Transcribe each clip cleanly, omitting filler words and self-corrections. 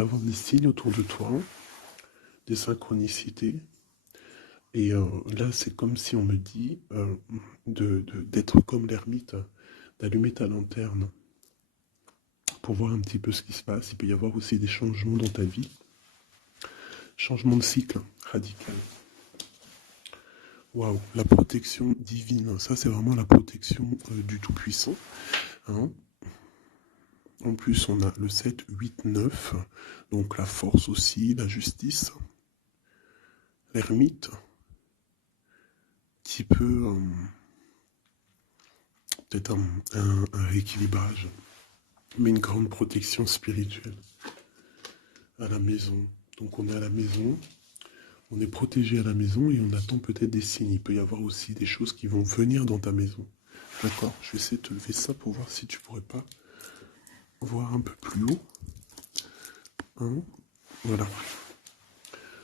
Avoir des signes autour de toi, des synchronicités. Et là, c'est comme si on me dit d'être comme l'ermite, d'allumer ta lanterne pour voir un petit peu ce qui se passe. Il peut y avoir aussi des changements dans ta vie. Changement de cycle radical. Waouh, la protection divine. Ça, c'est vraiment la protection du Tout-Puissant. Hein. En plus, on a le 7, 8, 9. Donc la force aussi, la justice. L'ermite. Qui peut... peut-être un rééquilibrage, mais une grande protection spirituelle à la maison. Donc on est à la maison, on est protégé à la maison et on attend peut-être des signes. Il peut y avoir aussi des choses qui vont venir dans ta maison. D'accord? Je vais essayer de te lever ça pour voir si tu pourrais pas voir un peu plus haut. Hein? Voilà.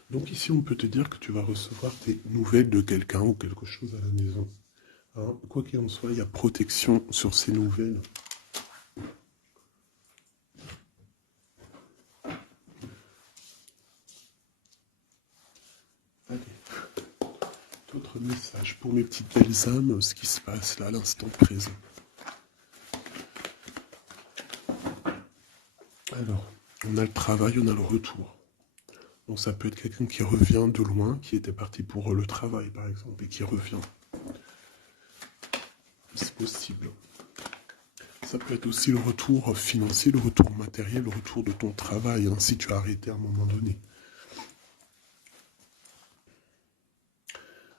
Donc ici on peut te dire que tu vas recevoir des nouvelles de quelqu'un ou quelque chose à la maison. Hein? Quoi qu'il en soit, il y a protection sur ces nouvelles. Allez. D'autres messages pour mes petites belles âmes, ce qui se passe là à l'instant présent. Alors, on a le travail, on a le retour. Donc ça peut être quelqu'un qui revient de loin, qui était parti pour le travail par exemple, et qui revient. C'est possible. Ça peut être aussi le retour financier, le retour matériel, le retour de ton travail, hein, si tu as arrêté à un moment donné.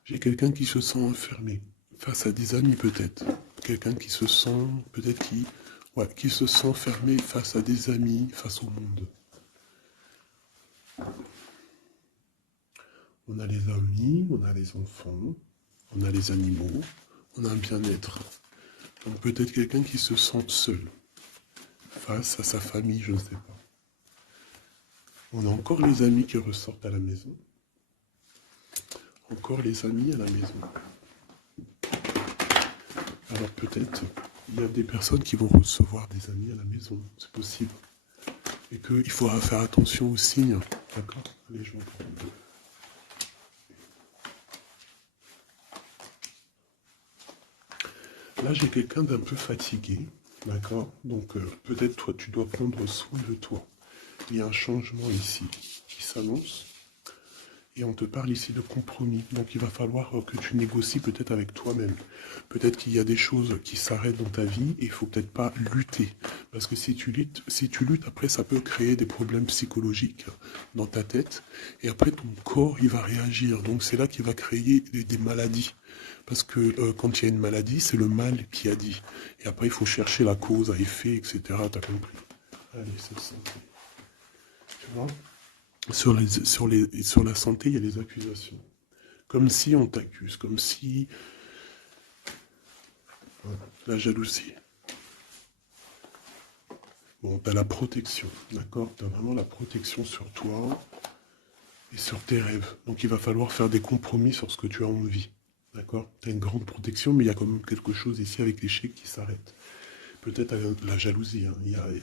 J'ai quelqu'un qui se sent enfermé, face à des amis peut-être. Quelqu'un qui se sent, peut-être qui se sent fermé face à des amis, face au monde. On a les amis, on a les enfants, on a les animaux, on a un bien-être. Donc peut-être quelqu'un qui se sent seul, face à sa famille, je ne sais pas. On a encore les amis qui ressortent à la maison. Encore les amis à la maison. Alors peut-être, il y a des personnes qui vont recevoir des amis à la maison, c'est possible. Et qu'il faudra faire attention aux signes, d'accord? Allez, je vais en prendre deux. Là, j'ai quelqu'un d'un peu fatigué, d'accord? Donc, peut-être toi, tu dois prendre soin de toi. Il y a un changement ici qui s'annonce. Et on te parle ici de compromis. Donc, il va falloir que tu négocies peut-être avec toi-même. Peut-être qu'il y a des choses qui s'arrêtent dans ta vie et il faut peut-être pas lutter. Parce que si tu luttes, après, ça peut créer des problèmes psychologiques dans ta tête. Et après, ton corps, il va réagir. Donc, c'est là qu'il va créer des maladies. Parce que quand il y a une maladie, c'est le mal qui a dit. Et après, il faut chercher la cause à effet, etc. T'as compris? Allez, c'est ça. Tu vois? Sur la santé, il y a des accusations. Comme si on t'accuse, comme si... Voilà, la jalousie. Bon, t'as la protection, d'accord? T'as vraiment la protection sur toi et sur tes rêves. Donc il va falloir faire des compromis sur ce que tu as envie. D'accord? Tu as une grande protection, mais il y a quand même quelque chose ici avec l'échec qui s'arrête. Peut-être la jalousie. Hein.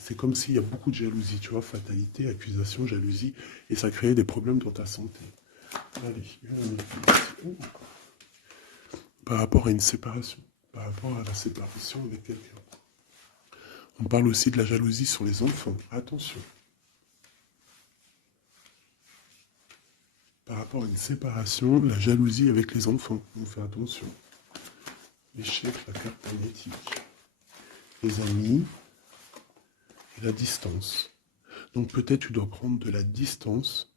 C'est comme s'il y a beaucoup de jalousie, tu vois, fatalité, accusation, jalousie, et ça crée des problèmes dans ta santé. Allez, par rapport à une séparation, par rapport à la séparation avec quelqu'un. On parle aussi de la jalousie sur les enfants. Attention. Par rapport à une séparation, la jalousie avec les enfants. On fait attention. L'échec, la carte magnétique. Les amis et la distance. Donc peut-être tu dois prendre de la distance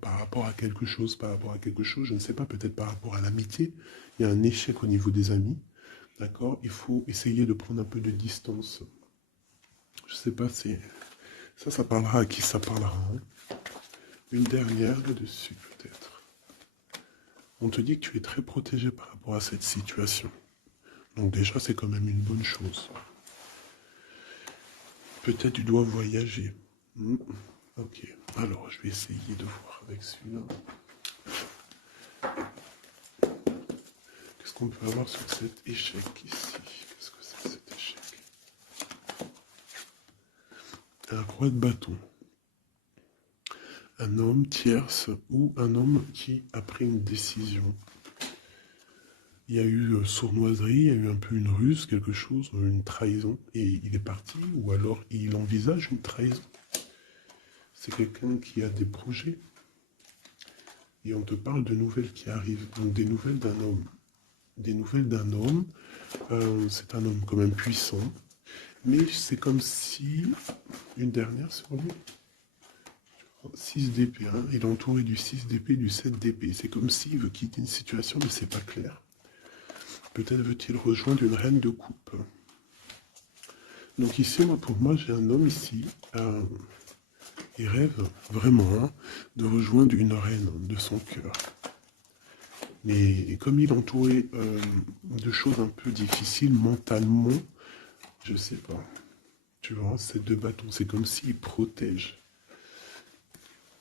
par rapport à quelque chose, je ne sais pas, peut-être par rapport à l'amitié. Il y a un échec au niveau des amis. D'accord? Il faut essayer de prendre un peu de distance. Je ne sais pas si... Ça parlera à qui ça parlera. Hein. Une dernière là-dessus, peut-être. On te dit que tu es très protégé par rapport à cette situation. Donc déjà, c'est quand même une bonne chose. Peut-être tu dois voyager. Ok, alors je vais essayer de voir avec celui-là. Qu'est-ce qu'on peut avoir sur cet échec ici? Qu'est-ce que c'est cet échec? Un roi de bâton. un homme tierce ou un homme qui a pris une décision. Il y a eu sournoiserie, il y a eu un peu une ruse, quelque chose, une trahison, et il est parti, ou alors il envisage une trahison. C'est quelqu'un qui a des projets, et on te parle de nouvelles qui arrivent, donc des nouvelles d'un homme. Des nouvelles d'un homme, c'est un homme quand même puissant, mais c'est comme si, une dernière sur lui, 6 d'épée, hein, il est entouré du 6 d'épée, du 7 d'épée. C'est comme s'il veut quitter une situation, mais c'est pas clair. Peut-être veut-il rejoindre une reine de coupe. Donc ici, pour moi, j'ai un homme ici, il rêve vraiment hein, de rejoindre une reine de son cœur. Mais comme il est entouré de choses un peu difficiles mentalement, je sais pas. Tu vois, ces deux bâtons, c'est comme s'il protège.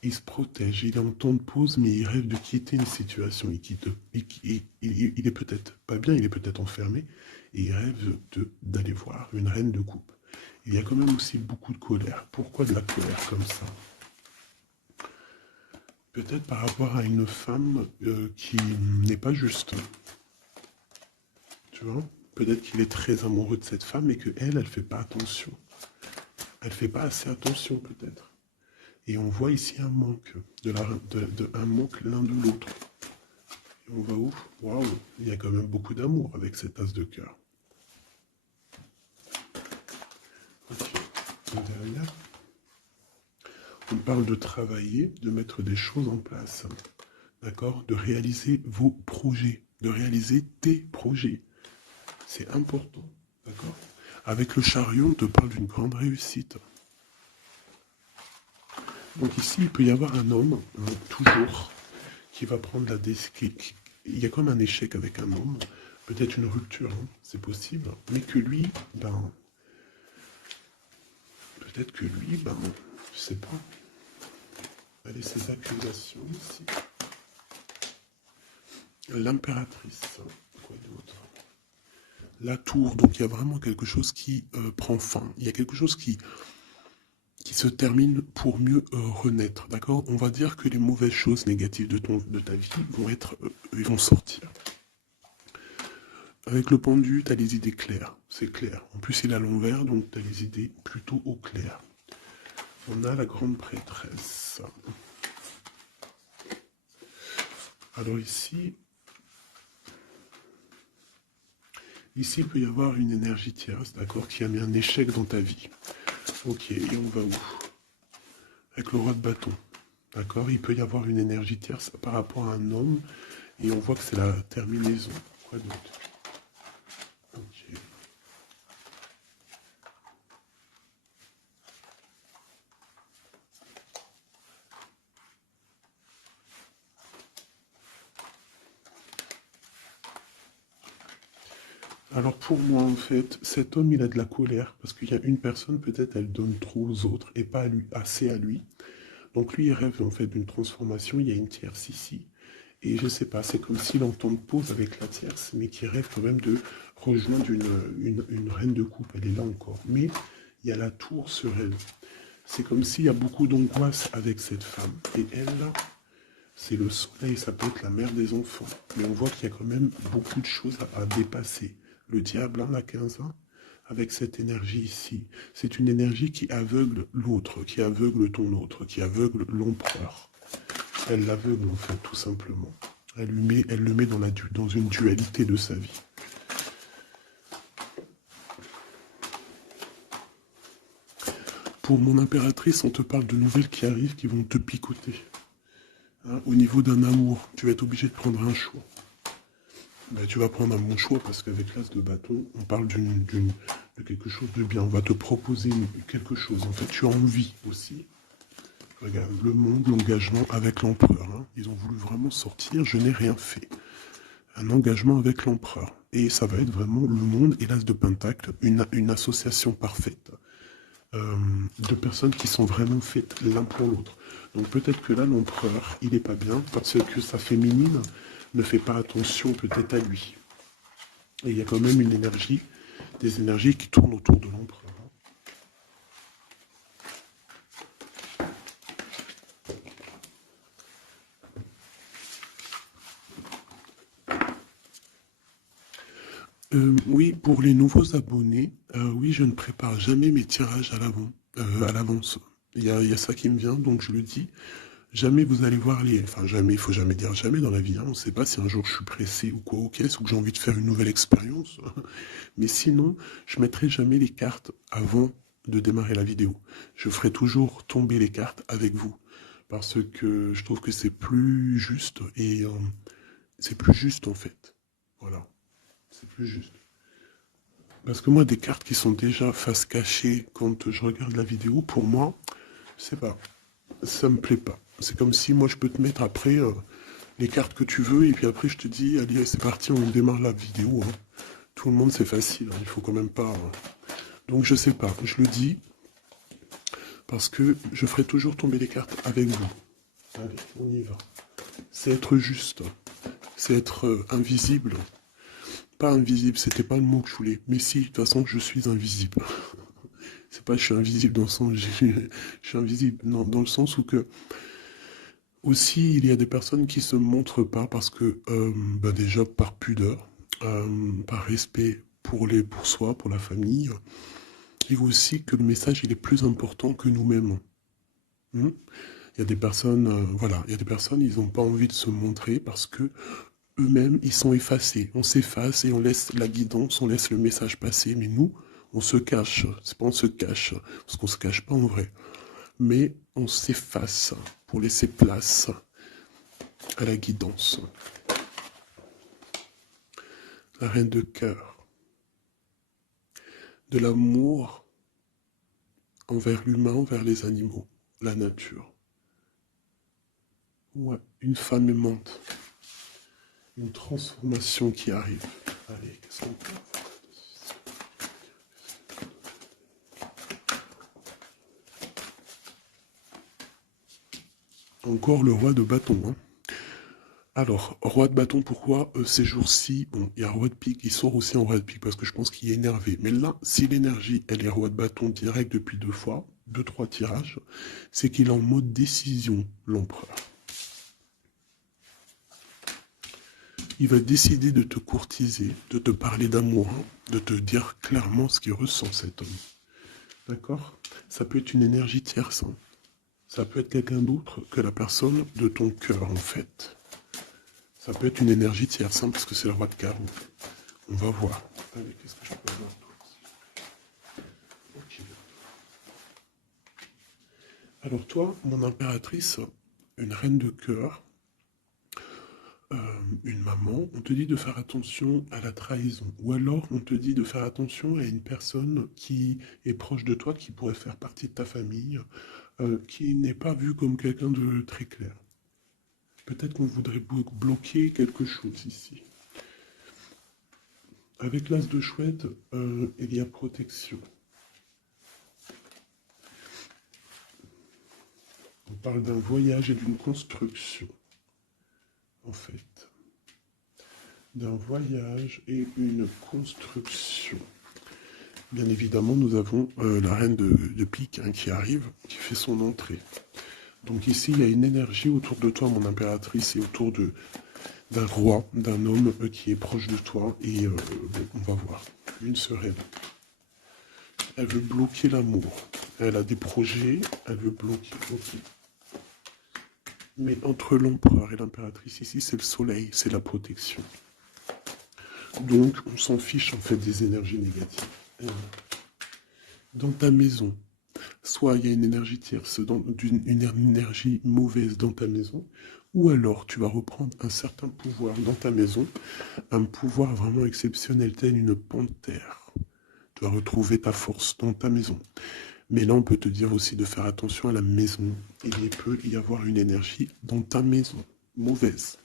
Il se protège, il est en temps de pause, mais il rêve de quitter une situation. Il est peut-être pas bien, il est peut-être enfermé, et il rêve d'aller voir une reine de coupe. Il y a quand même aussi beaucoup de colère. Pourquoi de la colère comme ça? Peut-être par rapport à une femme qui n'est pas juste. Tu vois? Peut-être qu'il est très amoureux de cette femme et qu'elle, elle fait pas attention. Elle fait pas assez attention peut-être. Et on voit ici un manque, un manque l'un de l'autre. Et on va où? Waouh, il y a quand même beaucoup d'amour avec cette as de cœur. Ok, derrière, on parle de travailler, de mettre des choses en place. D'accord? De réaliser vos projets, de réaliser tes projets. C'est important. D'accord? Avec le chariot, on te parle d'une grande réussite. Donc ici, il peut y avoir un homme, toujours, qui va prendre la décision. Il y a comme un échec avec un homme, peut-être une rupture, hein, c'est possible, mais que lui, ben, peut-être que lui, ben, je sais pas. Allez, ces accusations ici. L'impératrice, quoi d'autre? La tour, donc il y a vraiment quelque chose qui prend fin. Il y a quelque chose qui se termine pour mieux renaître, d'accord? On va dire que les mauvaises choses négatives de ta vie vont sortir. Avec le pendu, tu as les idées claires, c'est clair. En plus, il est à l'envers, donc tu as les idées plutôt au clair. On a la grande prêtresse. Alors ici, il peut y avoir une énergie tierce, d'accord, qui a mis un échec dans ta vie. Ok, et on va où? Avec le roi de bâton, d'accord, il peut y avoir une énergie tierce par rapport à un homme, et on voit que c'est la terminaison. Quoi d'autre? Ok. Alors pour moi, en fait, cet homme, il a de la colère, parce qu'il y a une personne, peut-être, elle donne trop aux autres, et pas à lui, assez à lui. Donc lui, il rêve en fait d'une transformation, il y a une tierce ici. Et je sais pas, c'est comme s'il entend de pause avec la tierce, mais qui rêve quand même de rejoindre une reine de coupe. Elle est là encore. Mais il y a la tour sur elle. C'est comme s'il y a beaucoup d'angoisse avec cette femme. Et elle, là, c'est le soleil, ça peut être la mère des enfants. Mais on voit qu'il y a quand même beaucoup de choses à dépasser. Le diable, hein, la 15 ans, avec cette énergie ici, c'est une énergie qui aveugle l'autre, qui aveugle ton autre, qui aveugle l'empereur. Elle l'aveugle en fait, tout simplement. Elle le met dans une dualité de sa vie. Pour mon impératrice, on te parle de nouvelles qui arrivent, qui vont te picoter. Hein, au niveau d'un amour, tu vas être obligé de prendre un choix. Ben, tu vas prendre un bon choix parce qu'avec l'as de bâton, on parle de quelque chose de bien. On va te proposer quelque chose. En fait, tu as envie aussi. Regarde, le monde, l'engagement avec l'empereur. Hein. Ils ont voulu vraiment sortir, je n'ai rien fait. Un engagement avec l'empereur. Et ça va être vraiment le monde et l'as de pentacle, une association parfaite. De personnes qui sont vraiment faites l'un pour l'autre. Donc peut-être que là, l'empereur, il n'est pas bien parce que sa féminine ne fait pas attention peut-être à lui. Et il y a quand même une énergie, des énergies qui tournent autour de l'empereur. Oui, pour les nouveaux abonnés, oui, je ne prépare jamais mes tirages à l'avance. Il y a ça qui me vient, donc je le dis. Jamais vous allez voir les... Enfin, jamais, il faut jamais dire jamais dans la vie, hein. On ne sait pas si un jour je suis pressé ou quoi aux caisses ou que j'ai envie de faire une nouvelle expérience. Mais sinon, je mettrai jamais les cartes avant de démarrer la vidéo. Je ferai toujours tomber les cartes avec vous. Parce que je trouve que c'est plus juste et c'est plus juste en fait. Voilà, c'est plus juste. Parce que moi, des cartes qui sont déjà face cachée quand je regarde la vidéo, pour moi, je sais pas, ça me plaît pas. C'est comme si moi je peux te mettre après les cartes que tu veux et puis après je te dis, allez, c'est parti, on démarre la vidéo, hein. Tout le monde, c'est facile, hein, il faut quand même pas, hein. Donc je sais pas, je le dis parce que je ferai toujours tomber les cartes avec vous. Allez, on y va. C'est être juste, c'est être invisible. Pas invisible, c'était pas le mot que je voulais. Mais si, de toute façon, je suis invisible. C'est pas je suis invisible dans le sens je suis invisible, non, dans le sens où que aussi il y a des personnes qui se montrent pas parce que bah déjà par pudeur, par respect pour soi, pour la famille, et aussi que le message il est plus important que nous-mêmes. Hmm. Il y a des personnes, voilà, il y a des personnes, ils n'ont pas envie de se montrer parce que eux-mêmes, ils sont effacés. On s'efface et on laisse la guidance, on laisse le message passer. Mais nous, on se cache. C'est pas on se cache, parce qu'on se cache pas en vrai. Mais on s'efface pour laisser place à la guidance. La reine de cœur. De l'amour envers l'humain, envers les animaux, la nature. Ouais, une femme aimante. Une transformation qui arrive. Allez, qu'est-ce qu'on peut avoir? Encore le roi de bâton, hein. Alors, roi de bâton, pourquoi ces jours-ci, bon, il y a roi de pique, il sort aussi en roi de pique parce que je pense qu'il est énervé. Mais là, si l'énergie, elle est roi de bâton direct depuis deux fois, deux, trois tirages, c'est qu'il est en mode décision, l'empereur. Il va décider de te courtiser, de te parler d'amour, hein, de te dire clairement ce qu'il ressent cet homme. D'accord? Ça peut être une énergie tierce, hein. Ça peut être quelqu'un d'autre que la personne de ton cœur, en fait. Ça peut être une énergie tierce, hein, parce que c'est le roi de carreau. On va voir. Allez, qu'est-ce que je peux avoir d'autre? Ok. Alors toi, mon impératrice, une reine de cœur, une maman, on te dit de faire attention à la trahison. Ou alors on te dit de faire attention à une personne qui est proche de toi, qui pourrait faire partie de ta famille, qui n'est pas vue comme quelqu'un de très clair. Peut-être qu'on voudrait bloquer quelque chose ici. Avec l'as de chouette, il y a protection. On parle d'un voyage et d'une construction, en fait. D'un voyage et une construction. Bien évidemment, nous avons la reine de pique, hein, qui arrive, qui fait son entrée. Donc ici, il y a une énergie autour de toi, mon impératrice, et autour d'un roi, d'un homme qui est proche de toi. Et bon, on va voir. Une sereine. Elle veut bloquer l'amour. Elle a des projets, elle veut bloquer. Okay. Mais entre l'empereur et l'impératrice, ici, c'est le soleil, c'est la protection. Donc, on s'en fiche, en fait, des énergies négatives. Dans ta maison, soit il y a une énergie tierce, une énergie mauvaise dans ta maison, ou alors tu vas reprendre un certain pouvoir dans ta maison, un pouvoir vraiment exceptionnel, tel une panthère. Tu vas retrouver ta force dans ta maison. Mais là, on peut te dire aussi de faire attention à la maison. Il peut y avoir une énergie dans ta maison, mauvaise.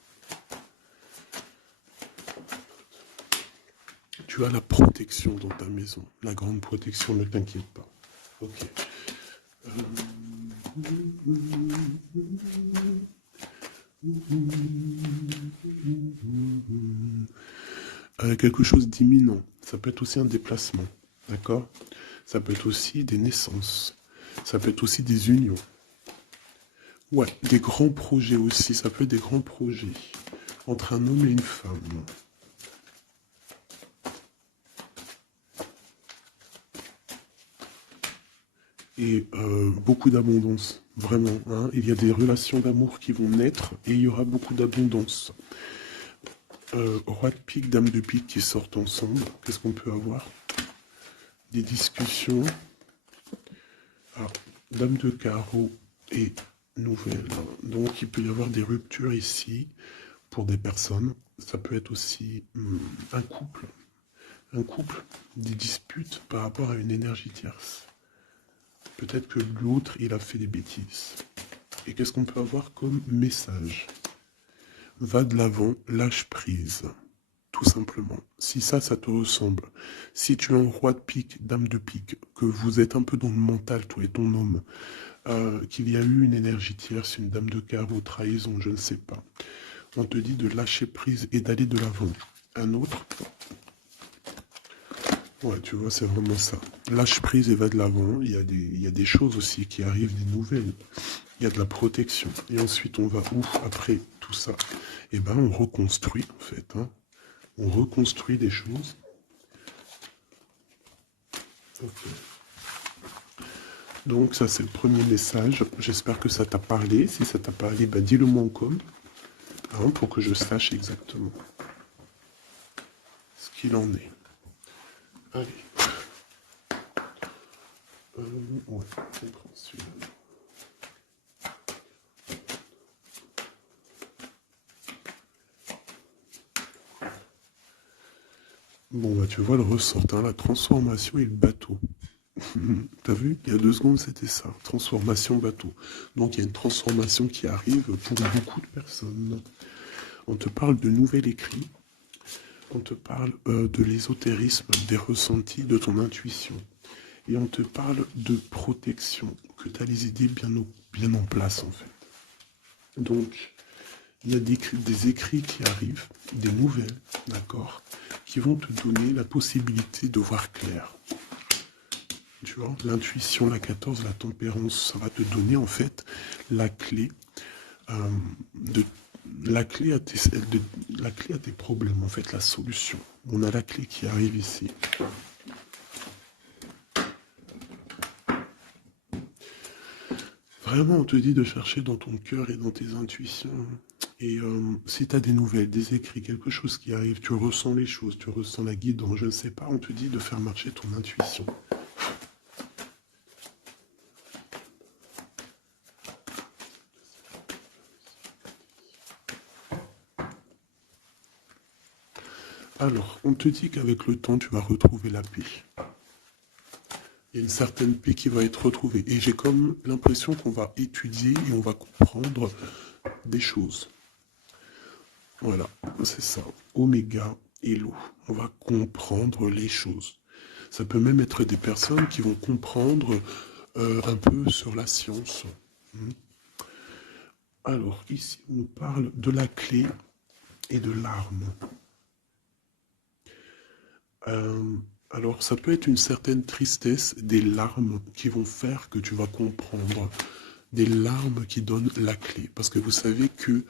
Tu as la protection dans ta maison. La grande protection, ne t'inquiète pas. Ok. Quelque chose d'imminent. Ça peut être aussi un déplacement. D'accord? Ça peut être aussi des naissances. Ça peut être aussi des unions. Ouais, des grands projets aussi. Ça peut être des grands projets entre un homme et une femme. et beaucoup d'abondance, vraiment. Hein. Il y a des relations d'amour qui vont naître et il y aura beaucoup d'abondance. Roi de pique, dame de pique qui sortent ensemble. Qu'est-ce qu'on peut avoir? Des discussions. Alors, dame de carreau et nouvelle. Donc il peut y avoir des ruptures ici pour des personnes. Ça peut être aussi un couple. Un couple, des disputes par rapport à une énergie tierce. Peut-être que l'autre, il a fait des bêtises. Et qu'est-ce qu'on peut avoir comme message? Va de l'avant, lâche prise. Tout simplement. Si ça te ressemble, si tu es un roi de pique, dame de pique, que vous êtes un peu dans le mental, toi et ton homme, qu'il y a eu une énergie tierce, une dame de carreau, trahison, je ne sais pas, on te dit de lâcher prise et d'aller de l'avant. Un autre, ouais, tu vois, c'est vraiment ça. Lâche prise et va de l'avant. Il y a des choses aussi qui arrivent, des nouvelles. Il y a de la protection. Et ensuite, on va où après tout ça? Eh ben, on reconstruit, en fait. Hein. On reconstruit des choses. Ok. Donc, ça, c'est le premier message. J'espère que ça t'a parlé. Si ça t'a parlé, ben, dis-le moi en com, hein, pour que je sache exactement ce qu'il en est. Allez. Ouais, on prend celui-là. Bon, bah, tu vois le ressort, hein, la transformation et le bateau. T'as vu? Il y a 2 secondes, c'était ça. Transformation bateau. Donc, il y a une transformation qui arrive pour beaucoup de personnes. On te parle de nouvel écrit. On te parle de l'ésotérisme, des ressentis, de ton intuition. Et on te parle de protection, que tu as les idées bien en place, en fait. Donc, il y a des écrits qui arrivent, des nouvelles, d'accord, qui vont te donner la possibilité de voir clair. Tu vois, l'intuition, la 14, la tempérance, ça va te donner en fait la clé euh, de la clé à tes problèmes, en fait, la solution. On a la clé qui arrive ici. Vraiment, on te dit de chercher dans ton cœur et dans tes intuitions. Et si tu as des nouvelles, des écrits, quelque chose qui arrive, tu ressens les choses, tu ressens la guidance, je ne sais pas, on te dit de faire marcher ton intuition. Alors, on te dit qu'avec le temps, tu vas retrouver la paix. Il y a une certaine paix qui va être retrouvée. Et j'ai comme l'impression qu'on va étudier et on va comprendre des choses. Voilà, c'est ça. Oméga et l'eau. On va comprendre les choses. Ça peut même être des personnes qui vont comprendre un peu sur la science. Hmm. Alors, ici, on nous parle de la clé et de l'arme. Euh, alors, ça peut être une certaine tristesse, des larmes qui vont faire que tu vas comprendre, des larmes qui donnent la clé. Parce que vous savez que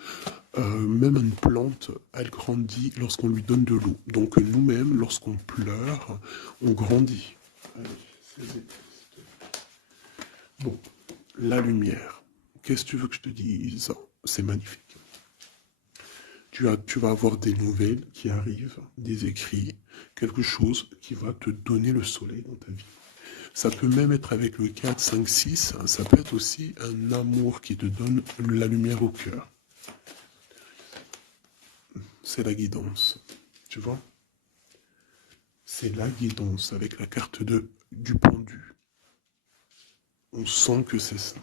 même une plante, elle grandit lorsqu'on lui donne de l'eau. Donc nous-mêmes, lorsqu'on pleure, on grandit. Bon, la lumière. Qu'est-ce que tu veux que je te dise? C'est magnifique. Tu vas avoir des nouvelles qui arrivent, des écrits, quelque chose qui va te donner le soleil dans ta vie. Ça peut même être avec le 4, 5, 6, ça peut être aussi un amour qui te donne la lumière au cœur. C'est la guidance, tu vois? C'est la guidance avec la carte du pendu. On sent que c'est ça.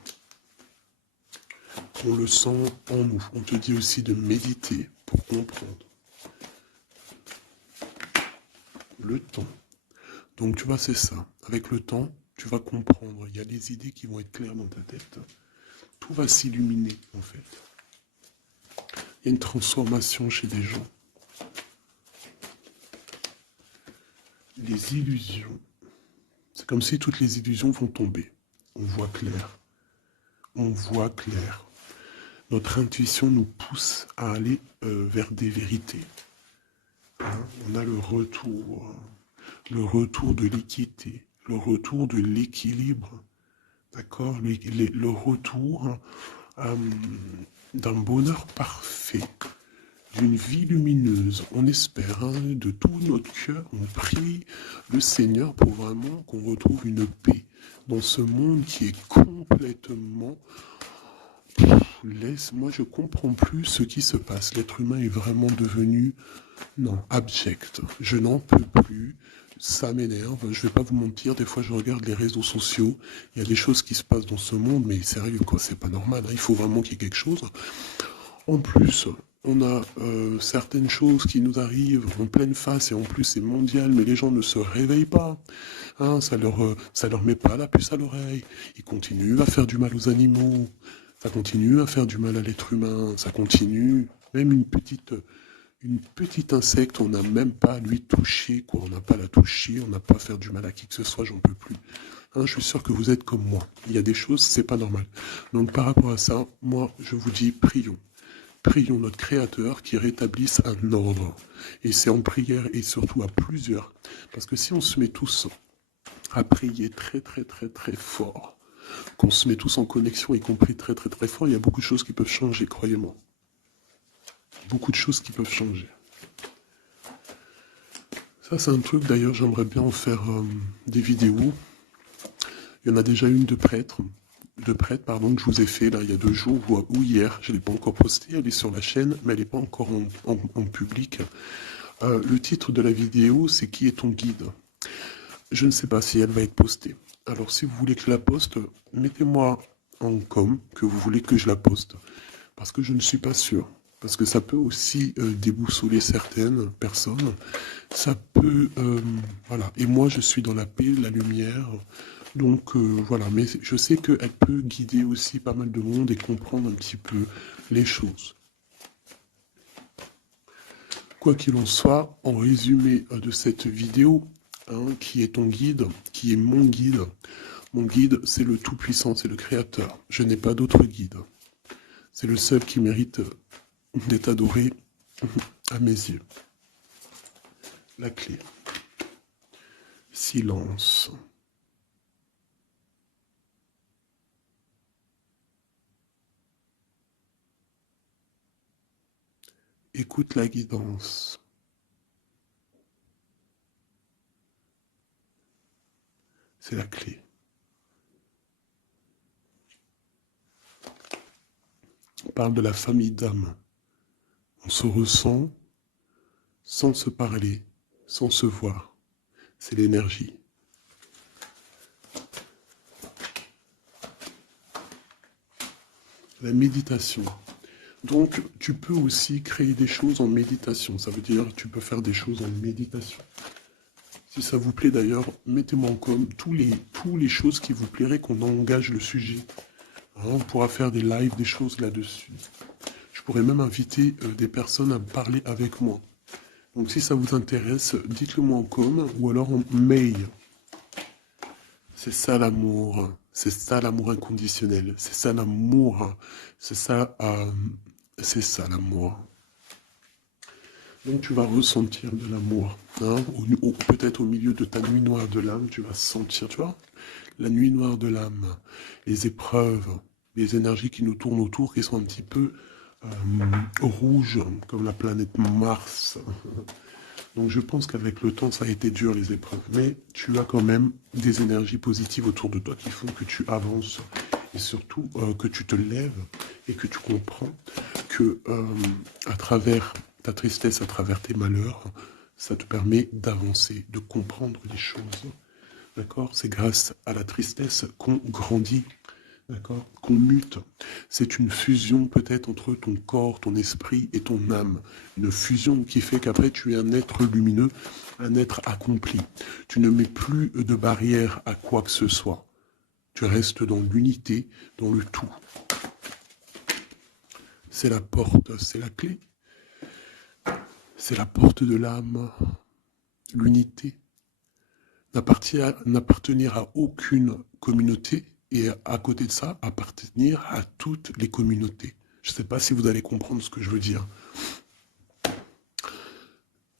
On le sent en nous. On te dit aussi de méditer pour comprendre. Le temps. Donc tu vois, c'est ça. Avec le temps, tu vas comprendre. Il y a des idées qui vont être claires dans ta tête. Tout va s'illuminer, en fait. Il y a une transformation chez des gens. Les illusions. C'est comme si toutes les illusions vont tomber. On voit clair. On voit clair. Notre intuition nous pousse à aller vers des vérités. Hein, on a le retour de l'équité, le retour de l'équilibre. d'accord, le retour euh, d'un bonheur parfait, d'une vie lumineuse. On espère, hein, de tout notre cœur, on prie le Seigneur pour vraiment qu'on retrouve une paix dans ce monde qui est complètement... Moi, je comprends plus ce qui se passe. L'être humain est vraiment devenu, non, abject. Je n'en peux plus. Ça m'énerve. Je vais pas vous mentir. Des fois, je regarde les réseaux sociaux. Il y a des choses qui se passent dans ce monde, mais sérieux, quoi. C'est pas normal, hein. Il faut vraiment qu'il y ait quelque chose. En plus, on a certaines choses qui nous arrivent en pleine face et en plus c'est mondial, mais les gens ne se réveillent pas. Hein, ça leur met pas la puce à l'oreille. Ils continuent à faire du mal aux animaux. Ça continue à faire du mal à l'être humain. Ça continue. Même une petite insecte, on n'a même pas à lui toucher, quoi. On n'a pas à la toucher, on n'a pas à faire du mal à qui que ce soit, j'en peux plus. Hein, je suis sûr que vous êtes comme moi. Il y a des choses, c'est pas normal. Donc par rapport à ça, moi, je vous dis, prions. Prions notre Créateur qui rétablisse un ordre. Et c'est en prière et surtout à plusieurs. Parce que si on se met tous à prier très très très très fort, qu'on se met tous en connexion, y compris très très très fort, il y a beaucoup de choses qui peuvent changer, croyez-moi. Beaucoup de choses qui peuvent changer. Ça c'est un truc d'ailleurs, j'aimerais bien en faire des vidéos. Il y en a déjà une de prêtre, pardon, que je vous ai fait là il y a 2 jours ou hier. Je ne l'ai pas encore postée, elle est sur la chaîne, mais elle n'est pas encore en public. Le titre de la vidéo, c'est Qui est ton guide? Je ne sais pas si elle va être postée. Alors si vous voulez que je la poste, mettez-moi en com que vous voulez que je la poste. Parce que je ne suis pas sûr. Parce que ça peut aussi déboussoler certaines personnes. Ça peut... voilà. Et moi, je suis dans la paix, la lumière. Donc voilà. Mais je sais qu'elle peut guider aussi pas mal de monde et comprendre un petit peu les choses. Quoi qu'il en soit, en résumé de cette vidéo, hein, qui est ton guide, qui est mon guide, c'est le Tout-Puissant, c'est le Créateur. Je n'ai pas d'autre guide. C'est le seul qui mérite d'être adoré à mes yeux. La clé. Silence. Écoute la guidance. C'est la clé. On parle de la famille d'âme. On se ressent sans se parler, sans se voir. C'est l'énergie. La méditation. Donc, tu peux aussi créer des choses en méditation. Ça veut dire que tu peux faire des choses en méditation. Si ça vous plaît d'ailleurs, mettez-moi en com tous les choses qui vous plairaient qu'on engage le sujet. Hein, on pourra faire des lives, des choses là-dessus. Je pourrais même inviter des personnes à parler avec moi. Donc si ça vous intéresse, dites-le moi en com ou alors en mail. C'est ça l'amour. C'est ça l'amour inconditionnel. C'est ça l'amour. C'est ça l'amour. Donc tu vas ressentir de l'amour. Hein, peut-être au milieu de ta nuit noire de l'âme, tu vas sentir, tu vois, la nuit noire de l'âme, les épreuves, les énergies qui nous tournent autour, qui sont un petit peu rouges, comme la planète Mars. Donc je pense qu'avec le temps, ça a été dur les épreuves. Mais tu as quand même des énergies positives autour de toi qui font que tu avances. Et surtout que tu te lèves et que tu comprends que à travers ta tristesse, à travers tes malheurs, ça te permet d'avancer, de comprendre les choses. D'accord? C'est grâce à la tristesse qu'on grandit. D'accord? Qu'on mute. C'est une fusion peut-être entre ton corps, ton esprit et ton âme. Une fusion qui fait qu'après tu es un être lumineux, un être accompli. Tu ne mets plus de barrière à quoi que ce soit. Tu restes dans l'unité, dans le tout. C'est la porte, c'est la clé. C'est la porte de l'âme. L'unité. N'appartenir à aucune communauté et à côté de ça, appartenir à toutes les communautés. Je ne sais pas si vous allez comprendre ce que je veux dire.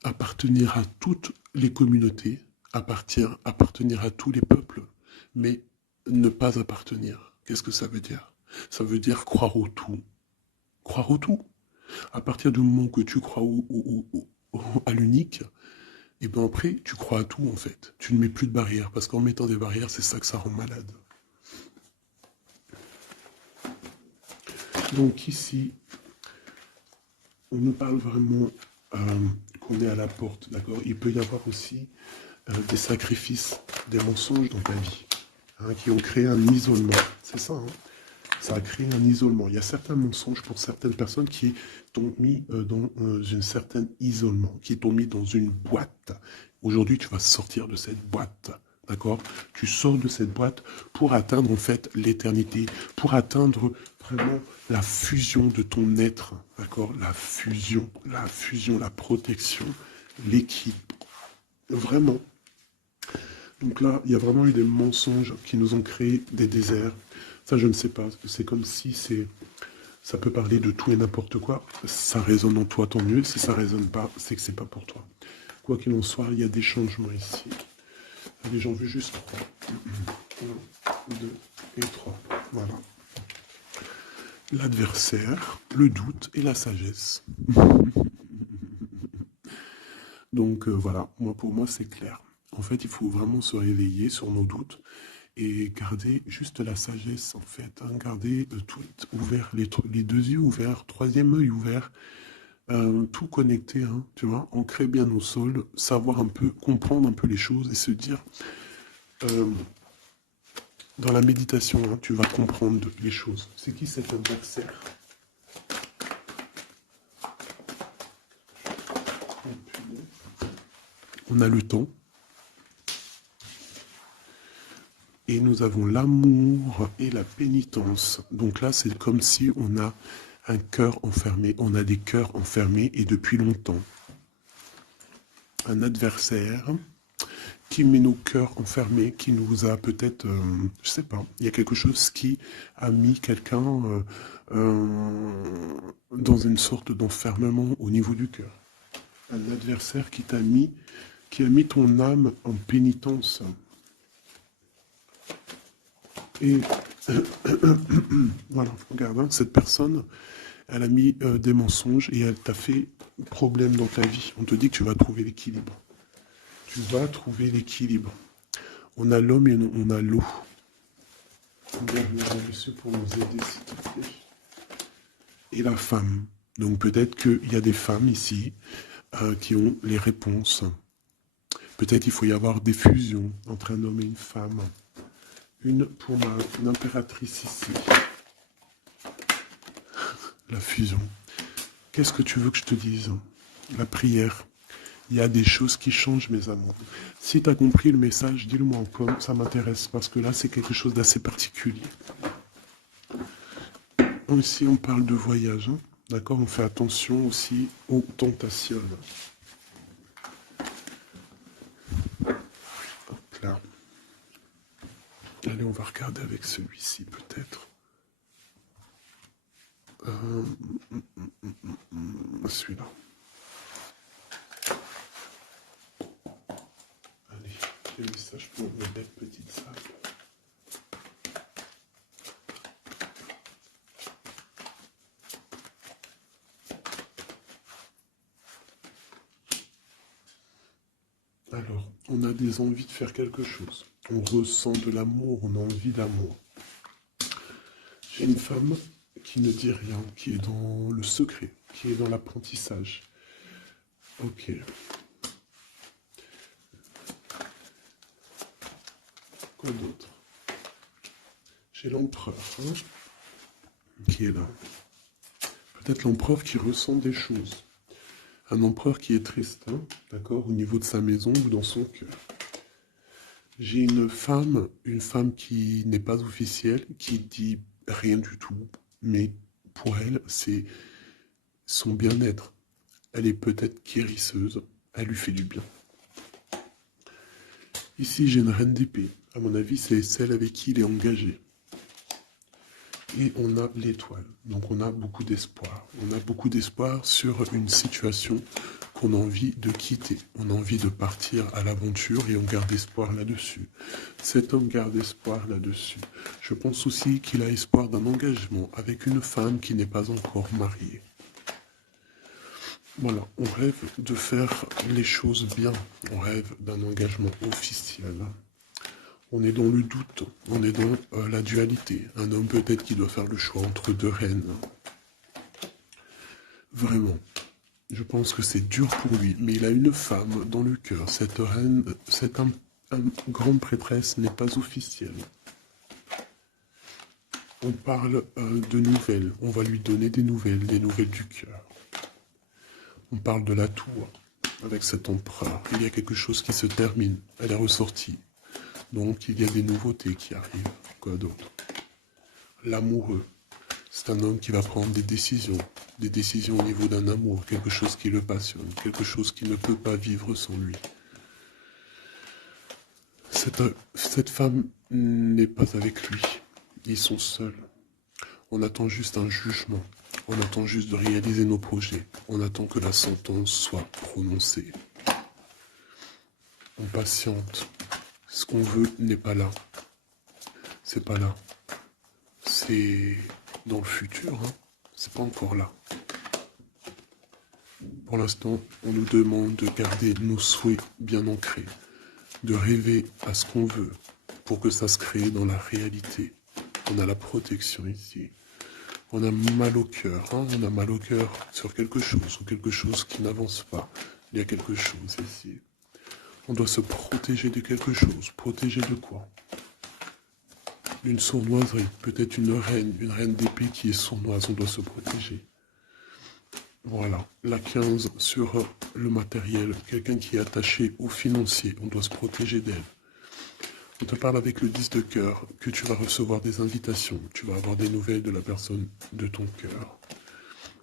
Appartenir à toutes les communautés, appartenir à tous les peuples, mais ne pas appartenir. Qu'est-ce que ça veut dire? Ça veut dire croire au tout. Croire au tout. À partir du moment que tu crois à l'unique, et bien après, tu crois à tout en fait. Tu ne mets plus de barrières, parce qu'en mettant des barrières, c'est ça que ça rend malade. Donc ici, on nous parle vraiment qu'on est à la porte, d'accord? Il peut y avoir aussi des sacrifices, des mensonges dans ta vie, hein, qui ont créé un isolement. C'est ça, hein? Ça a créé un isolement. Il y a certains mensonges pour certaines personnes qui t'ont mis dans un certain isolement, qui t'ont mis dans une boîte. Aujourd'hui, tu vas sortir de cette boîte. D'accord? Tu sors de cette boîte pour atteindre en fait l'éternité, pour atteindre vraiment la fusion de ton être. D'accord? La fusion, la protection, l'équilibre. Vraiment. Donc là, il y a vraiment eu des mensonges qui nous ont créé des déserts. Ça, je ne sais pas. C'est comme si ça peut parler de tout et n'importe quoi. Ça résonne en toi, tant mieux. Si ça résonne pas, c'est que c'est pas pour toi. Quoi qu'il en soit, il y a des changements ici. Allez, j'en veux juste 3. 1, 2 et 3. Voilà. L'adversaire, le doute et la sagesse. Donc voilà, pour moi, c'est clair. En fait, il faut vraiment se réveiller sur nos doutes et garder juste la sagesse, en fait. Hein, garder tout ouvert, les deux yeux ouverts, troisième œil ouvert, tout connecté, hein, tu vois, ancrer bien nos sols, savoir un peu, comprendre un peu les choses et se dire, euh, dans la méditation, hein, tu vas comprendre les choses. C'est qui cet adversaire? On a le temps. Et nous avons l'amour et la pénitence. Donc là, c'est comme si on a un cœur enfermé. On a des cœurs enfermés et depuis longtemps. Un adversaire qui met nos cœurs enfermés, qui nous a peut-être, je sais pas, il y a quelque chose qui a mis quelqu'un dans une sorte d'enfermement au niveau du cœur. Un adversaire qui a mis ton âme en pénitence. Et voilà, regarde, hein, cette personne, elle a mis des mensonges et elle t'a fait problème dans ta vie. On te dit que tu vas trouver l'équilibre. Tu vas trouver l'équilibre. On a l'homme et on a l'eau. Monsieur pour nous aider, s'il te plaît. Et la femme. Donc peut-être qu'il y a des femmes ici qui ont les réponses. Peut-être il faut y avoir des fusions entre un homme et une femme. Une pour l'impératrice ici. La fusion. Qu'est-ce que tu veux que je te dise? La prière. Il y a des choses qui changent, mes amours. Si tu as compris le message, dis-le-moi en com, ça m'intéresse, parce que là, c'est quelque chose d'assez particulier. Ici, on parle de voyage, hein. D'accord? On fait attention aussi aux tentations. Hop là. Allez, on va regarder avec celui-ci, peut-être. Celui-là. Allez, quel message pour une belle petite salle. Alors, on a des envies de faire quelque chose. On ressent de l'amour, on a envie d'amour. J'ai une femme qui ne dit rien, qui est dans le secret, qui est dans l'apprentissage. Ok. Quoi d'autre? J'ai l'empereur, hein, qui est là. Peut-être l'empereur qui ressent des choses. Un empereur qui est triste, hein, d'accord, au niveau de sa maison ou dans son cœur. J'ai une femme qui n'est pas officielle, qui dit rien du tout, mais pour elle, c'est son bien-être. Elle est peut-être guérisseuse, elle lui fait du bien. Ici, j'ai une reine d'épée. À mon avis, c'est celle avec qui il est engagé. et on a l'étoile. Donc on a beaucoup d'espoir. On a beaucoup d'espoir sur une situation qu'on a envie de quitter. On a envie de partir à l'aventure et on garde espoir là-dessus. Cet homme garde espoir là-dessus. Je pense aussi qu'il a espoir d'un engagement avec une femme qui n'est pas encore mariée. Voilà, on rêve de faire les choses bien. On rêve d'un engagement officiel. On est dans le doute, on est dans la dualité. Un homme peut-être qui doit faire le choix entre deux reines. Vraiment, je pense que c'est dur pour lui, mais il a une femme dans le cœur. Cette reine, cette grande prêtresse n'est pas officielle. On parle de nouvelles, on va lui donner des nouvelles du cœur. On parle de la tour avec cet empereur. Il y a quelque chose qui se termine, elle est ressortie. Donc il y a des nouveautés qui arrivent. Quoi d'autre? L'amoureux. C'est un homme qui va prendre des décisions au niveau d'un amour, quelque chose qui le passionne, quelque chose qui ne peut pas vivre sans lui. Cette femme n'est pas avec lui. Ils sont seuls. On attend juste un jugement. On attend juste de réaliser nos projets. On attend que la sentence soit prononcée. On patiente. Ce qu'on veut n'est pas là. C'est pas là. C'est dans le futur, hein. C'est pas encore là. Pour l'instant, on nous demande de garder nos souhaits bien ancrés, de rêver à ce qu'on veut pour que ça se crée dans la réalité. On a la protection ici. On a mal au cœur, hein. On a mal au cœur sur quelque chose ou quelque chose qui n'avance pas. Il y a quelque chose ici. On doit se protéger de quelque chose. Protéger de quoi? Une sournoiserie, peut-être une reine d'épée qui est sournoise, on doit se protéger. Voilà, la 15 sur le matériel, quelqu'un qui est attaché au financier, on doit se protéger d'elle. On te parle avec le 10 de cœur, que tu vas recevoir des invitations, tu vas avoir des nouvelles de la personne de ton cœur.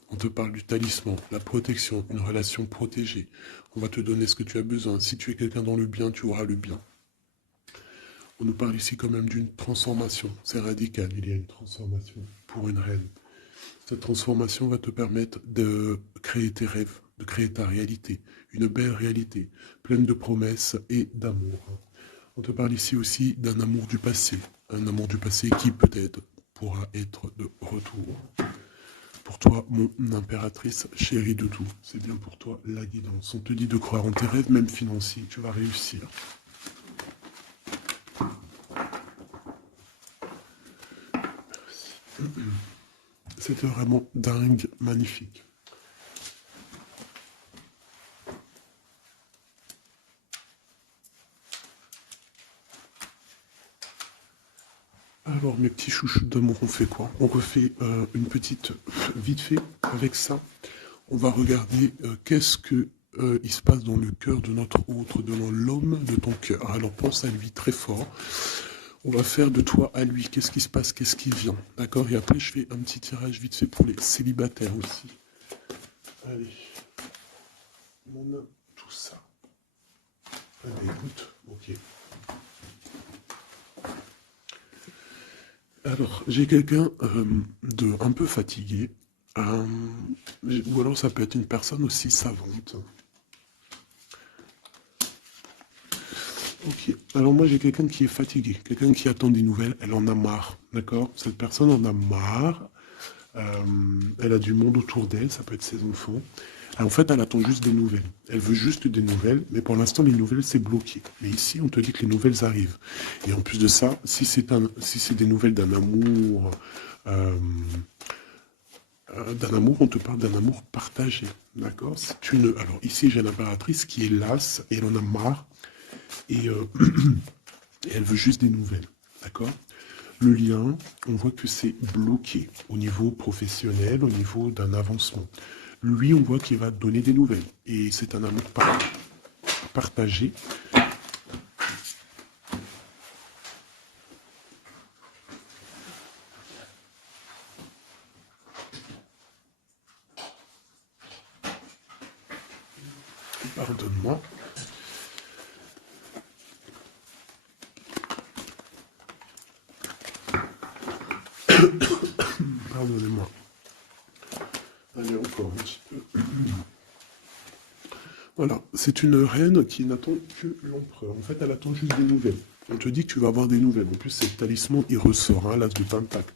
On te parle du talisman, la protection, une relation protégée. On va te donner ce que tu as besoin. Si tu es quelqu'un dans le bien, tu auras le bien. On nous parle ici quand même d'une transformation. C'est radical, il y a une transformation pour une reine. Cette transformation va te permettre de créer tes rêves, de créer ta réalité. Une belle réalité, pleine de promesses et d'amour. On te parle ici aussi d'un amour du passé. Un amour du passé qui peut-être pourra être de retour. Pour toi, mon impératrice chérie de tout. C'est bien pour toi la guidance. On te dit de croire en tes rêves, même financiers. Tu vas réussir. C'était vraiment dingue, magnifique. Alors mes petits chouchous d'amour, on fait quoi? On refait une petite vite fait avec ça. On va regarder qu'est-ce que il se passe dans le cœur de notre autre, dans l'homme de ton cœur. Alors pense à lui très fort. On va faire de toi à lui. Qu'est-ce qui se passe? Qu'est-ce qui vient? D'accord? Et après, je fais un petit tirage vite fait pour les célibataires aussi. Allez. On a tout ça. Allez, écoute. Ok. Alors, j'ai quelqu'un de un peu fatigué. Ou alors ça peut être une personne aussi savante. Ok. Alors moi j'ai quelqu'un qui est fatigué, quelqu'un qui attend des nouvelles, elle en a marre, d'accord? Cette personne en a marre, elle a du monde autour d'elle, ça peut être ses enfants. En fait, elle attend juste des nouvelles. Elle veut juste des nouvelles, mais pour l'instant, les nouvelles, c'est bloqué. Mais ici, on te dit que les nouvelles arrivent. Et en plus de ça, si c'est des nouvelles euh, d'un amour, on te parle d'un amour partagé, d'accord? Alors ici, j'ai l'impératrice qui est lasse, et elle en a marre, et, et elle veut juste des nouvelles, d'accord? Le lien, on voit que c'est bloqué au niveau professionnel, au niveau d'un avancement. Lui, on voit qu'il va donner des nouvelles. Et c'est un amour partagé. Pardonne-moi. pardonnez-moi. Allez, encore un petit peu. Voilà, c'est une reine qui n'attend que l'empereur. En fait, elle attend juste des nouvelles. On te dit que tu vas avoir des nouvelles. En plus, c'est le talisman, il ressort, hein, l'as de pentacle.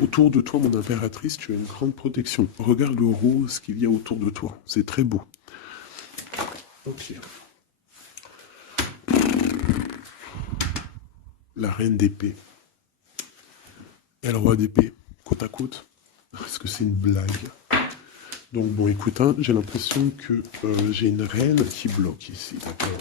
Autour de toi, mon impératrice, tu as une grande protection. Regarde le rose qu'il y a autour de toi. C'est très beau. Ok. La reine d'épée. Et le roi d'épée, côte à côte. Est-ce que c'est une blague? Donc bon, écoute, hein, j'ai l'impression que j'ai une reine qui bloque ici, d'accord?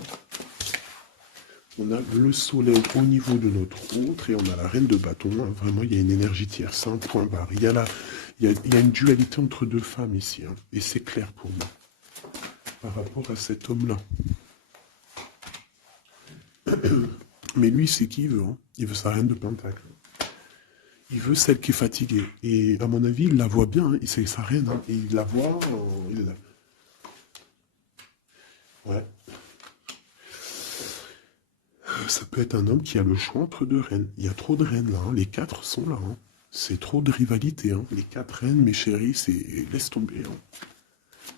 On a le soleil au niveau de notre autre et on a la reine de bâton. Hein. Vraiment, il y a une énergie tierce, c'est un point barre. Il y a une dualité entre deux femmes ici, hein, et c'est clair pour moi, par rapport à cet homme-là. Mais lui, c'est qui il veut, hein. Il veut sa reine de pentacle. Il veut celle qui est fatiguée. Et à mon avis, il la voit bien, hein. C'est sa reine, hein. Et il la voit... Ouais. Ça peut être un homme qui a le choix entre deux reines. Il y a trop de reines là, hein. Les quatre sont là. Hein. C'est trop de rivalité. Hein. Les quatre reines, mes chéris, c'est laisse tomber. Hein.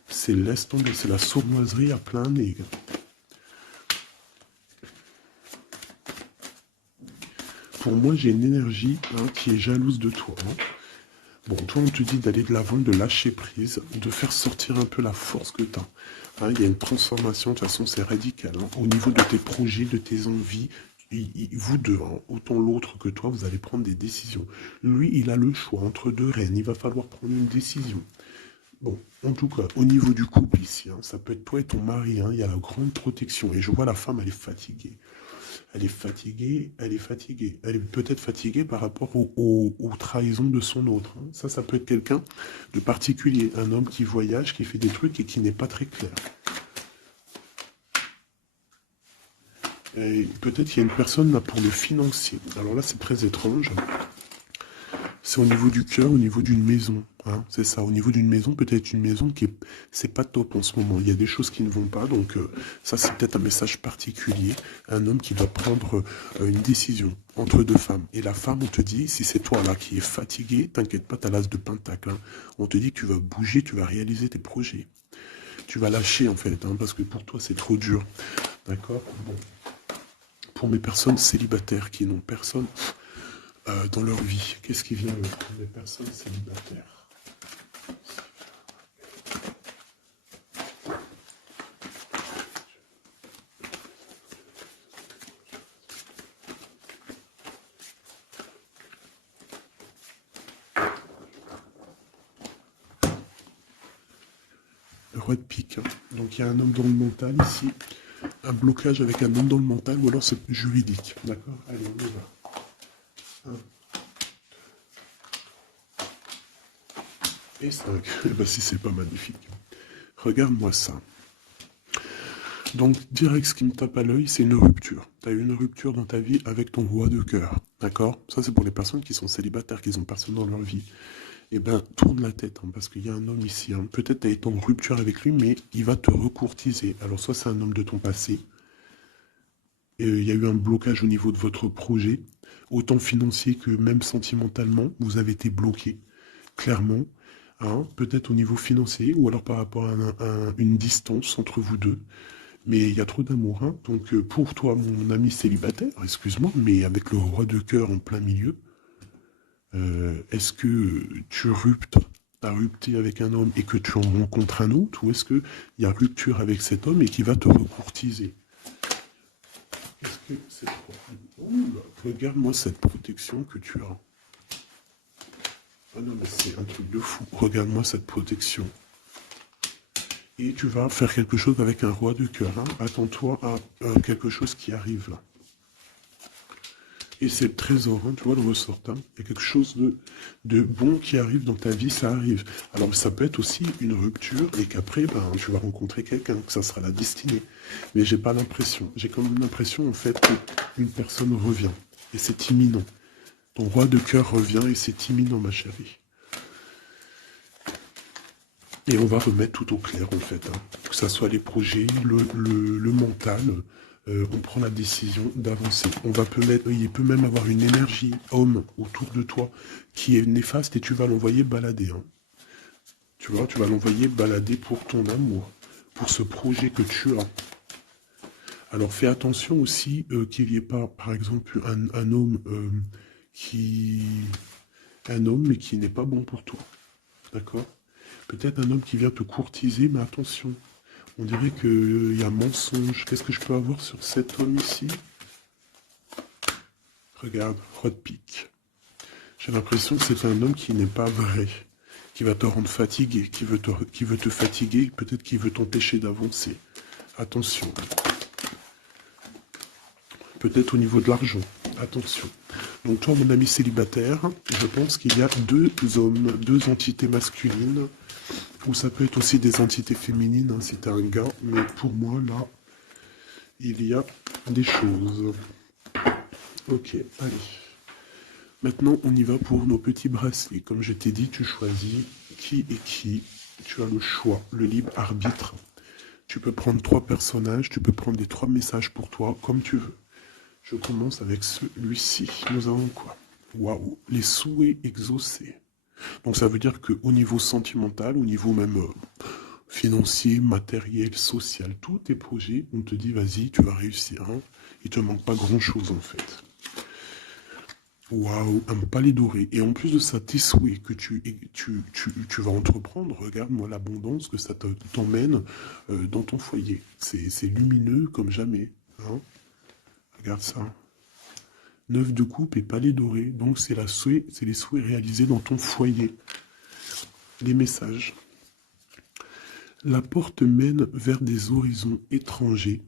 C'est laisse tomber. C'est la sournoiserie à plein nez. Pour moi, j'ai une énergie hein, qui est jalouse de toi. Hein. Bon, toi, on te dit d'aller de l'avant, de lâcher prise, de faire sortir un peu la force que tu as. Hein, il y a une transformation, de toute façon, c'est radical. Hein. Au niveau de tes projets, de tes envies, vous deux, hein, autant l'autre que toi, vous allez prendre des décisions. Lui, il a le choix entre deux reines. Il va falloir prendre une décision. Bon, en tout cas, au niveau du couple ici, hein, ça peut être toi et ton mari. Hein, il y a la grande protection. Et je vois la femme, elle est fatiguée. Elle est fatiguée, elle est fatiguée. Elle est peut-être fatiguée par rapport aux trahisons de son autre. Hein. Ça peut être quelqu'un de particulier. Un homme qui voyage, qui fait des trucs et qui n'est pas très clair. Et peut-être qu'il y a une personne là pour le financier. Alors là, c'est très étrange. C'est au niveau du cœur, au niveau d'une maison. Hein, c'est ça, au niveau d'une maison, peut-être une maison qui est... C'est pas top en ce moment. Il y a des choses qui ne vont pas. Donc ça, c'est peut-être un message particulier. Un homme qui doit prendre une décision entre deux femmes. Et la femme, on te dit, si c'est toi là qui es fatigué, t'inquiète pas, t'as l'as de pentacle. Hein. On te dit que tu vas bouger, tu vas réaliser tes projets. Tu vas lâcher en fait, hein, parce que pour toi, c'est trop dur. D'accord? Bon. Pour mes personnes célibataires qui n'ont personne dans leur vie, qu'est-ce qui vient pour les personnes célibataires? Le roi de pique. Hein. Donc il y a un homme dans le mental ici, un blocage avec un homme dans le mental, ou alors c'est juridique. D'accord? Allez, on y va. 1. Et 5. Eh ben si c'est pas magnifique. Regarde-moi ça. Donc, direct, ce qui me tape à l'œil, c'est une rupture. Tu as eu une rupture dans ta vie avec ton roi de cœur. D'accord? Ça, c'est pour les personnes qui sont célibataires, qui n'ont personne dans leur vie. Eh bien, tourne la tête, hein, parce qu'il y a un homme ici. Hein. Peut-être tu as été en rupture avec lui, mais il va te recourtiser. Alors, soit c'est un homme de ton passé, et il y a eu un blocage au niveau de votre projet, autant financier que même sentimentalement, vous avez été bloqué, clairement. Hein, peut-être au niveau financier, ou alors par rapport à une distance entre vous deux. Mais il y a trop d'amour, hein. Donc pour toi, mon ami célibataire, excuse-moi, mais avec le roi de cœur en plein milieu, est-ce que tu as rupté avec un homme et que tu en rencontres un autre, ou est-ce qu'il y a rupture avec cet homme et qui va te recourtiser? Est-ce que c'est trop... Ouh là, regarde-moi cette protection que tu as. Ah non, mais c'est un truc de fou. Regarde-moi cette protection. Et tu vas faire quelque chose avec un roi de cœur. Hein. Attends-toi à quelque chose qui arrive là. Et c'est le trésor, hein, tu vois le ressort. Hein. Il y a quelque chose de bon qui arrive dans ta vie, ça arrive. Alors ça peut être aussi une rupture et qu'après, ben, tu vas rencontrer quelqu'un, que ça sera la destinée. Mais j'ai pas l'impression. J'ai quand même l'impression en fait qu'une personne revient. Et c'est imminent. Ton roi de cœur revient et c'est imminent, ma chérie. Et on va remettre tout au clair, en fait. Hein. Que ce soit les projets, le mental, on prend la décision d'avancer. Il peut même avoir une énergie homme autour de toi qui est néfaste et tu vas l'envoyer balader. Hein. Tu vois, tu vas l'envoyer balader pour ton amour, pour ce projet que tu as. Alors fais attention aussi qu'il n'y ait pas, par exemple, un homme qui... Un homme mais qui n'est pas bon pour toi. D'accord? Peut-être un homme qui vient te courtiser, mais attention. On dirait qu'il y a mensonge. Qu'est-ce que je peux avoir sur cet homme ici? Regarde, Rod Pick. J'ai l'impression que c'est un homme qui n'est pas vrai, qui va te rendre fatigué, qui veut te fatiguer, peut-être qu'il veut t'empêcher d'avancer. Attention. Peut-être au niveau de l'argent. Attention. Donc toi, mon ami célibataire, je pense qu'il y a deux hommes, deux entités masculines, ou ça peut être aussi des entités féminines, hein, si t'es un gars, mais pour moi, là, il y a des choses. Ok, allez. Maintenant, on y va pour nos petits bracelets. Comme je t'ai dit, tu choisis qui est qui. Tu as le choix, le libre arbitre. Tu peux prendre 3 personnages, tu peux prendre les 3 messages pour toi, comme tu veux. Je commence avec celui-ci. Nous avons quoi? Waouh, les souhaits exaucés. Donc ça veut dire qu'au niveau sentimental, au niveau même financier, matériel, social, tous tes projets, on te dit vas-y, tu vas réussir. Hein. Il te manque pas grand-chose en fait. Waouh, un palais doré. Et en plus de ça, tes souhaits que tu vas entreprendre, regarde-moi l'abondance que ça t'emmène dans ton foyer. C'est lumineux comme jamais. Hein. Regarde ça. 9 de coupe et palais doré. Donc c'est les souhaits réalisés dans ton foyer. Les messages. La porte mène vers des horizons étrangers,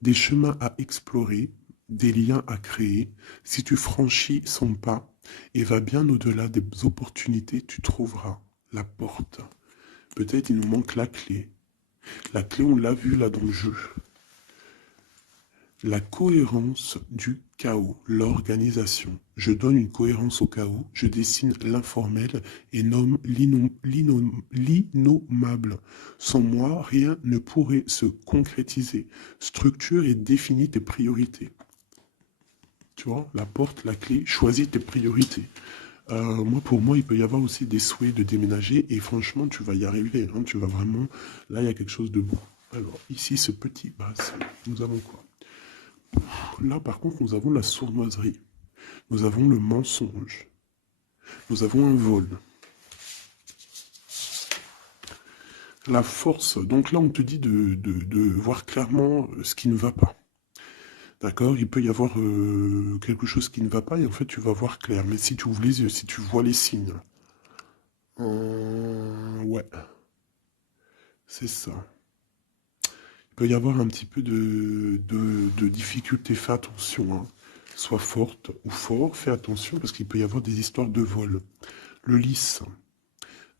des chemins à explorer, des liens à créer. Si tu franchis son pas et vas bien au-delà des opportunités, tu trouveras la porte. Peut-être il nous manque la clé. La clé, on l'a vu là dans le jeu. La cohérence du chaos, l'organisation. Je donne une cohérence au chaos, je dessine l'informel et nomme l'innommable. Sans moi, rien ne pourrait se concrétiser. Structure et définis tes priorités. Tu vois, la porte, la clé, choisis tes priorités. Pour moi, il peut y avoir aussi des souhaits de déménager et franchement, tu vas y arriver. Hein, tu vas vraiment... Là, il y a quelque chose de beau. Alors, ici, ce petit bracelet, nous avons quoi? Là, par contre, nous avons la sournoiserie. Nous avons le mensonge. Nous avons un vol. La force. Donc là, on te dit de voir clairement ce qui ne va pas. D'accord? Il peut y avoir quelque chose qui ne va pas et en fait, tu vas voir clair. Mais si tu ouvres les yeux, si tu vois les signes. Ouais. C'est ça. Il peut y avoir un petit peu de difficulté. Fais attention. Hein. Sois forte ou fort. Fais attention parce qu'il peut y avoir des histoires de vol. Le lys.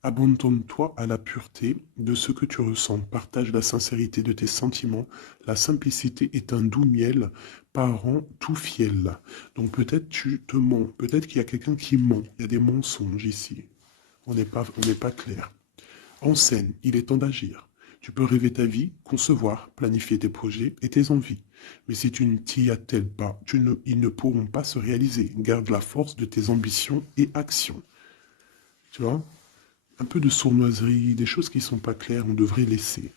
Abandonne-toi à la pureté de ce que tu ressens. Partage la sincérité de tes sentiments. La simplicité est un doux miel, parent tout fiel. Donc peut-être tu te mens. Peut-être qu'il y a quelqu'un qui ment. Il y a des mensonges ici. On n'est pas clair. Enseigne, il est temps d'agir. Tu peux rêver ta vie, concevoir, planifier tes projets et tes envies. Mais si tu ne t'y attelles pas, ils ne pourront pas se réaliser. Garde la force de tes ambitions et actions. Tu vois? Un peu de sournoiserie, des choses qui ne sont pas claires, on devrait laisser.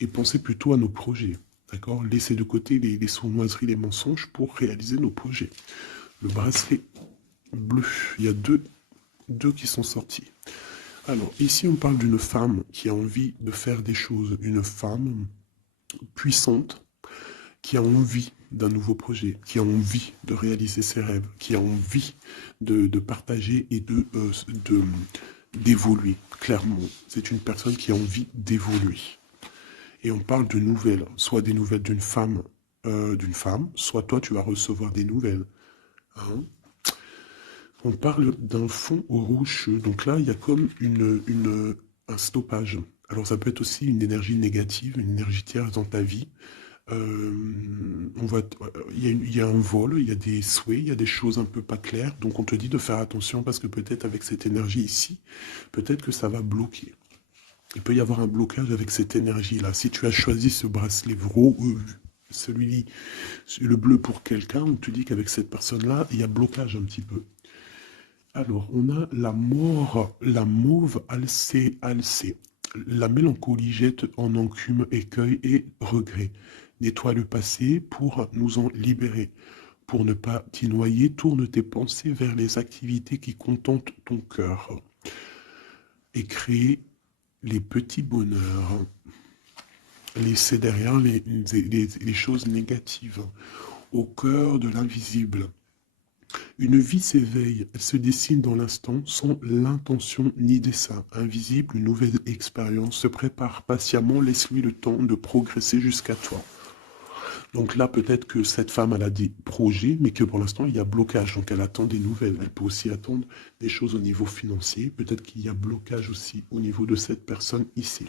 Et penser plutôt à nos projets. D'accord? Laisser de côté les sournoiseries, les mensonges pour réaliser nos projets. Le bracelet bleu, il y a deux qui sont sortis. Alors, ici, on parle d'une femme qui a envie de faire des choses. Une femme puissante qui a envie d'un nouveau projet, qui a envie de réaliser ses rêves, qui a envie de partager et d'évoluer, clairement. C'est une personne qui a envie d'évoluer. Et on parle de nouvelles, soit des nouvelles d'une femme, soit toi tu vas recevoir des nouvelles. Hein. On parle d'un fond rocheux. Donc là, il y a comme un stoppage. Alors ça peut être aussi une énergie négative, une énergie tierce dans ta vie. Il y a un vol, il y a des souhaits, il y a des choses un peu pas claires. Donc on te dit de faire attention parce que peut-être avec cette énergie ici, peut-être que ça va bloquer. Il peut y avoir un blocage avec cette énergie-là. Si tu as choisi ce bracelet celui le bleu pour quelqu'un, on te dit qu'avec cette personne-là, il y a blocage un petit peu. Alors, on a la mort, la mauve alcée, alcée. La mélancolie jette en enclume écueil et regret. Nettoie le passé pour nous en libérer. Pour ne pas t'y noyer, tourne tes pensées vers les activités qui contentent ton cœur. Et crée les petits bonheurs. Laissez derrière les choses négatives. Au cœur de l'invisible. Une vie s'éveille, elle se dessine dans l'instant, sans l'intention ni dessein. Invisible, une nouvelle expérience se prépare patiemment, laisse-lui le temps de progresser jusqu'à toi. Donc là, peut-être que cette femme, elle a des projets, mais que pour l'instant, il y a blocage. Donc elle attend des nouvelles. Elle peut aussi attendre des choses au niveau financier. Peut-être qu'il y a blocage aussi au niveau de cette personne ici.